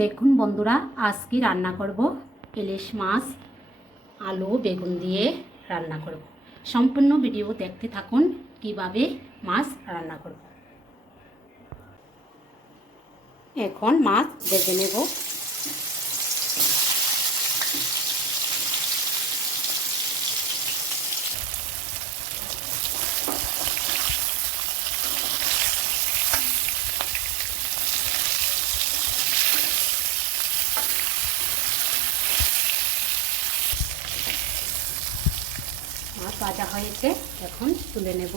দেখুন বন্ধুরা, আজকে রান্না করব ইলিশ মাছ আলু বেগুন দিয়ে রান্না করব। সম্পূর্ণ ভিডিও দেখতে থাকুন কিভাবে মাছ রান্না করব। এখন মাছ ভেজে নেব। মাছ ভাজা হয়েছে, এখন তুলে নেব।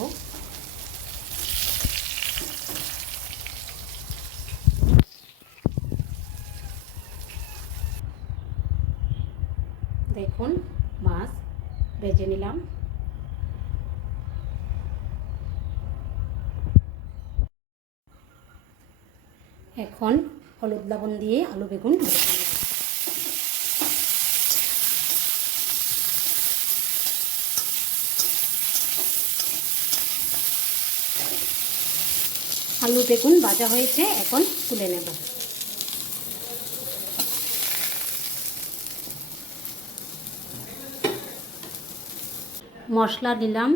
দেখুন মাছ ভেজে নিলাম। এখন হলুদ লবণ দিয়ে আলু বেগুন ভেজে নেব। আলু বেগুন ভাজা হয়েছে, এখন তুলে নেব। মশলা দিলাম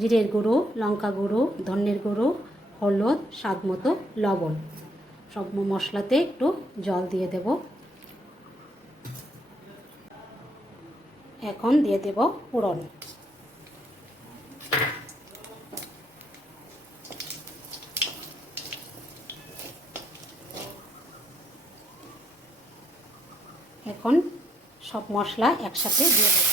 জিরের গুঁড়ো, লঙ্কা গুঁড়ো, ধনের গুঁড়ো, হলুদ, স্বাদ মতো লবণ। সব মশলাতে একটু জল দিয়ে দেব। এখন দিয়ে দেব ফোড়ন। এখন সব মশলা একসাথে দিয়ে দেব।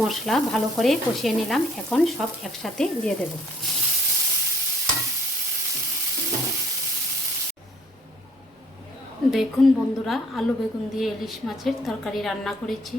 মশলা ভালো করে কষিয়ে নিলাম, এখন সব একসাথে দিয়ে দেব। দেখুন বন্ধুরা, আলু বেগুন দিয়ে ইলিশ মাছের তরকারি রান্না করেছি।